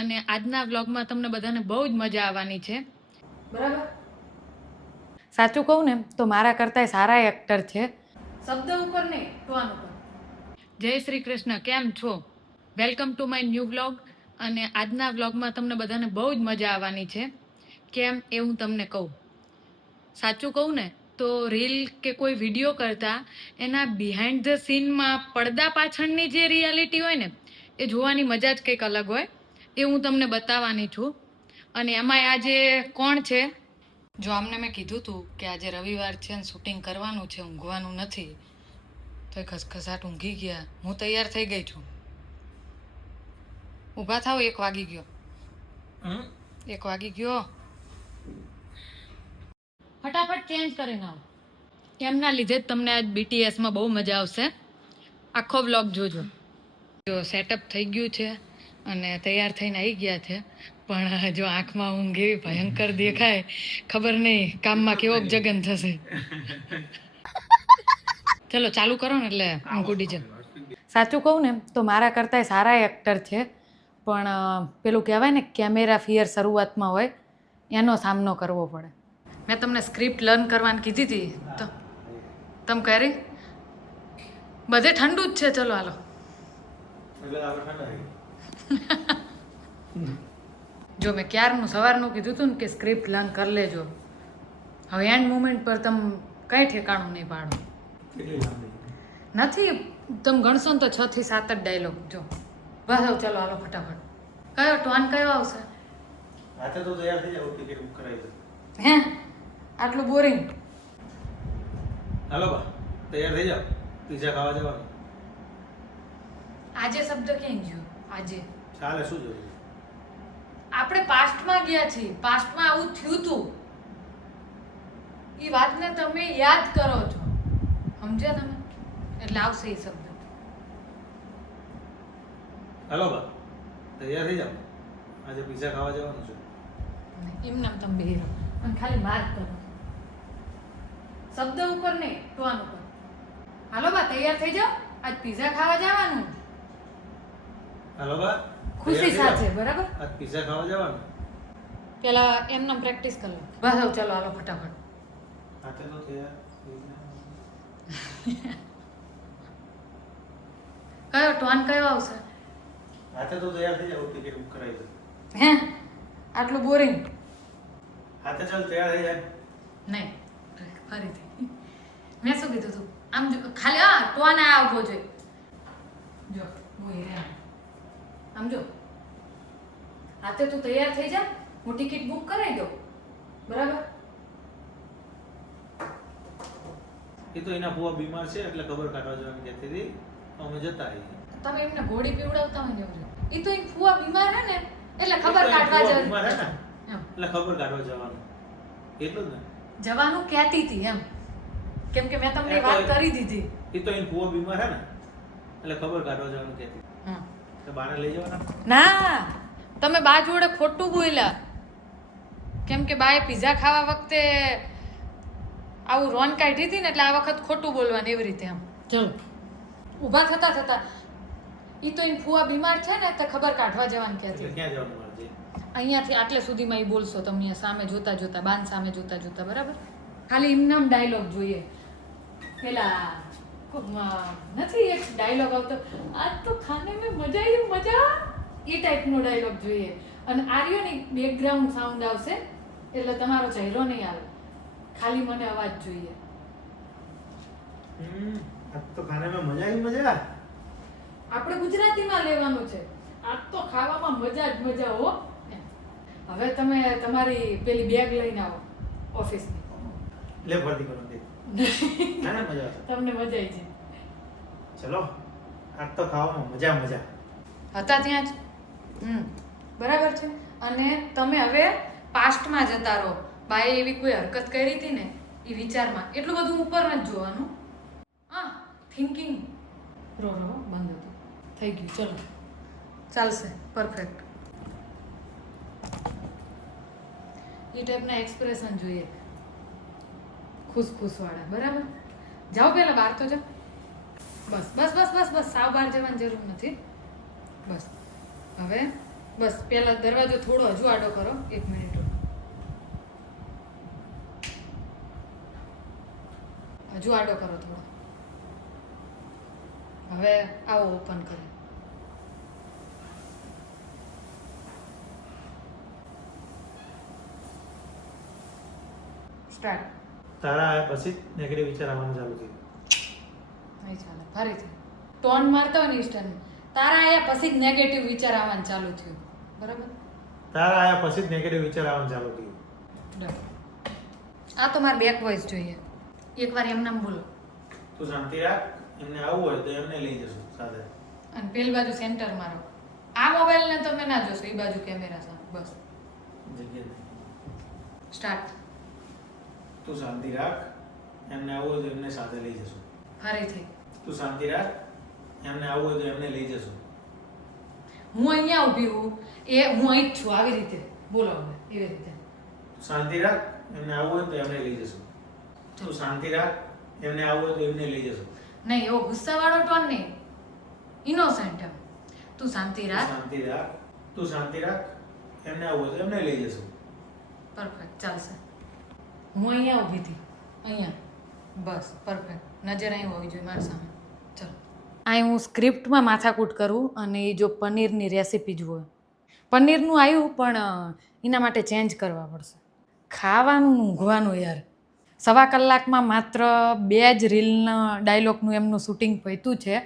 અને આજના વ્લોગમાં તમને બધાને બહુ જ મજા આવવાની છે. બરાબર? સાચું કહું ને તો મારા કરતાંય સારા એક્ટર છે. શબ્દ ઉપર નહીં, ટોન ઉપર. જય શ્રી કૃષ્ણ, કેમ છો? Welcome to my new vlog. અને આજના વ્લોગમાં તમને બધાને બહુ જ મજા આવવાની છે. કેમ એ હું તમને કહું. સાચું કહું ને તો રીલ કે કોઈ વિડીયો કરતા એના બિહાઇન્ડ ધ સીનમાં પડદા પાછળની જે રિયાલિટી હોય ને એ જોવાની મજા જ કંઈક અલગ હોય. એ હું તમને બતાવવાની છું. અને એમાંય આજે કોણ છે? જો આમને મેં કીધું હતું કે આજે રવિવાર છે ને શૂટિંગ કરવાનું છે, ઊંઘવાનું નથી, તો એ ખસખસાટ ઊંઘી ગયા. હું તૈયાર થઈ ગઈ છું. ઊભા થાવ, 1 વાગી ગયો. 1 વાગી ગયો. ફટાફટ ચેન્જ કરીને આવો. એમના લીધે જ તમને આજ બીટીએસમાં બહુ મજા આવશે. આખો વ્લોગ જોજો. જો સેટઅપ થઈ ગયું છે અને તૈયાર થઈને આવી ગયા છે, પણ જો આંખમાં ઊંઘ એવી ભયંકર દેખાય, ખબર નહીં કામમાં કેવો જગન થશે. ચલો ચાલુ કરો ને એટલે ઊંઘ ઉડી જાય. સાચું કહું ને તો મારા કરતાંય સારા એક્ટર છે, પણ પેલું કહેવાય ને કેમેરા ફિયર શરૂઆતમાં હોય, એનો સામનો કરવો પડે. મેં તમને સ્ક્રિપ્ટ લર્ન કરવાની કીધી હતી તો તમે કરી? બધે ઠંડુ જ છે. ચલો હાલો. જો મેં ક્યારનું સવારનું કીધું હતું ને કે સ્ક્રિપ્ટ લર્ન કરી લેજો. હવે એન્ડ મુમેન્ટ પર તમે કંઈ ઠેકાણું નહીં પાડો. નથી, તમે ગણશો ને તો 6 થી 7 જ ડાયલોગ. જો બસ હવે ચલો હાલો ફટાફટ. કયો ટોન કયો આવશે? આતે તો તૈયાર થઈ જાવ, ટિકિટ બુક કરાવી દો. હે આટલું બોરિંગ? હાલો બા, તૈયાર થઈ જાવ, પિઝા ખાવા જવાનું. આજે શબ્દ ક્યાં ગયો? આજે ચાલે, શું જોયું? આપણે પાસ્ટમાં ગયા છીએ. પાસ્ટમાં આવું થયું હતું. એ વાતને તમે યાદ કરો છો, સમજ્યા તમે? એટલે આવશે એ શબ્દ. હાલો બા, તૈયાર થઈ જાવ, આજે પિઝા ખાવા જવાનું છે. એમ નામ તમે બેહી રહો અને ખાલી વાત કરો. શબ્દ ઉપર નહીં, ટોન ઉપર. હાલો બા, તૈયાર થઈ જાઓ, આજ પિઝા ખાવા જવાનું. હાલો બા, ખુશી સાથે, બરાબર? આજ પિઝા ખાવા જવાનું. પેલા એમને પ્રેક્ટિસ કરી લો. બસ હવે ચલો હાલો ફટાફટ. આતે તો તૈયાર કયો ટોન કયો આવશે? આતે તો તૈયાર થઈ જાવ, ટિકિટ બુક કરાવી દો. હે આટલું બોરિંગ? આતે ચાલ, તૈયાર થઈ જાય. નહીં, ફરીથી મેં શું કીધું તું? આમ ખાલી હા ટોન આવવો જોઈએ. જો હું આમ જો, આતે તું તૈયાર થઈ જા, હું ટિકિટ બુક કરાવી દઉં, બરાબર? એ તો એના ફુવા બીમાર છે એટલે ખબર કાઢવા જવાની કહેતી હતી, અમે જતા આવીએ. તમે એમને ઘોડી પીવડાવતા હોય ને એવું. એ તો એક ફુવા બીમાર હે ને એટલે ખબર કાઢવા બીમાર હે ને જવાનું. એટલે ખબર કાઢવા જવાનું, એટલું જ ને. જવાનું કહેતી હતી એમ, કેમ કે મેં તમને વાત કરી દીધી. એ તો એન ફુવા બીમાર હે ને એટલે ખબર કાઢવા જવાનું કહેતી. હા તો બાને લઈ જવાના? ના, તમે બા જોડે ખોટું બોલ્યા. કેમ કે બાએ પિઝા ખાવા વખતે આવું રોન કાઢી હતી ને એટલે આ વખત ખોટું બોલવાનું એવી રીતે. આમ ચલો ઊભા થતા થતા એ તો એની ફુવા બીમાર છે ને તો ખબર કાઢવા જવાનું એટલે કહેતી. ક્યાં જવાનું મારે? અહીંયાથી આટલે સુધીમાં એ બોલશો તમને સામે જોતા જોતા, બાન સામે જોતા જોતા, બરાબર? ખાલી એમનામ ડાયલોગ જોઈએ. પેલા નથી એક ડાયલોગ આવતો, આજ તો ખાને મેં મજા આવી મજા, એ ટાઈપનો ડાયલોગ જોઈએ. અને આર્યોની બેકગ્રાઉન્ડ સાઉન્ડ આવશે એટલે તમારો ચહેરો નહીં આવે, ખાલી મને અવાજ જોઈએ. આજ તો ખાને મેં મજા આવી મજા. આપણે ગુજરાતીમાં લેવાનું છે. આજ તો ખાવામાં મજા જ મજા હો. હવે તમે તમારી પેલી બેગ લઈને આવો ઓફિસની. લે ભરતી કરો દે. ના મજા આવશે. તમને મજા આવી છે. ચલો, આજ તો ખાવામાં મજા મજા. હતા ત્યાં જ. બરાબર છે. અને તમે હવે પાસ્ટમાં જતા રહો. બાએ એવી કોઈ હરકત કરી હતી ને એ વિચારમાં, એટલું બધું ઉપર નથી જોવાનું. હા, થિંકિંગ રહો બંધ હતું. થઈ ગયું, ચલો ચાલશે, પરફેક્ટ. એ ટાઈપના એક્સપ્રેશન જોઈએ, ખુશ ખુશવાળા, બરાબર? જાઓ પહેલા બહાર તો જાઓ. બસ બસ બસ બસ બસ, સાવ બહાર જવાની જરૂર નથી. બસ હવે બસ પહેલા દરવાજો થોડો હજુ આડો કરો, 1 મિનિટ. હજુ આડો કરો થોડો. હવે આવો ઓપન કરો. સ્ટાર્ટ. તારા આયા પછી નેગેટિવ વિચાર આવવાનું ચાલુ થયું. નહીં ચાલે, ફરીથી ટોન મારતા હોય ને ઇન્સ્ટન્ટ. તારા આયા પછી જ નેગેટિવ વિચાર આવવાનું ચાલુ થયું. બરાબર? તારા આયા પછી જ નેગેટિવ વિચાર આવવાનું ચાલુ થયું. ડન. આ તો મારે બેક વોઇસ જોઈએ. એકવાર એમનામ બોલો. તું શાંતિ રાખ, એમને આવવું હોય તો એમને લઈ જશું સાથે. અને પેલી બાજુ સેન્ટર મારો. આ મોબાઈલને તમે ના જોશો, એ બાજુ કેમેરા છે. બસ જગ્યા સ્ટાર્ટ. તું શાંતિ રાખ, એમને આવવું હોય તો એમને સાથે લઈ જશું. ફરીથી. તું શાંતિ રાખ, એમને આવવું હોય તો એમને લઈ જશું. હું અહીંયા ઊભી હું, હું અહીં જ છું, આવી રીતે બોલો હવે, એવી રીતે. તું શાંતિ રાખ, એમને આવવું હોય તો એમને લઈ જશું. તું શાંતિ રાખ, એમને આવવું હોય તો એમને લઈ જશું. નહીં, એવો ગુસ્સાવાળો ટોન નહીં, ઇનોસન્ટ એમ. તું શાંતિ તું રાખ. શાંતિ રાખ, તું શાંતિ રાખ, એમને આવવું હોય તો એમને લઈ જશું. પરફેક્ટ, ચાલશે. હું અહીંયા ઊભી હતી, અહીંયા. બસ પરફેક્ટ. નજર અહીં હોવી જોઈએ મારી સામે. ચલો. અહીં હું સ્ક્રિપ્ટમાં માથાકૂટ કરું અને એ જો પનીરની રેસીપી જુઓ. પનીરનું આવ્યું પણ એના માટે ચેન્જ કરવા પડશે. ખાવાનું ઊંઘવાનું યાર. 1.25 કલાકમાં માત્ર 2 જ રીલના ડાયલોગનું એમનું શૂટિંગ પત્યું છે.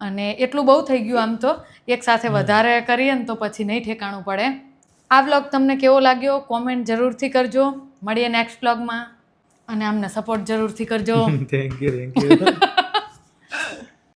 અને એટલું બહુ થઈ ગયું આમ તો. એક સાથે વધારે કરીએ ને તો પછી નહીં ઠેકાણું પડે. આ વ્લોગ તમને કેવો લાગ્યો કોમેન્ટ જરૂરથી કરજો. મળીએ નેક્સ્ટ વ્લોગમાં. અને આમને સપોર્ટ જરૂરથી કરજો. Thank you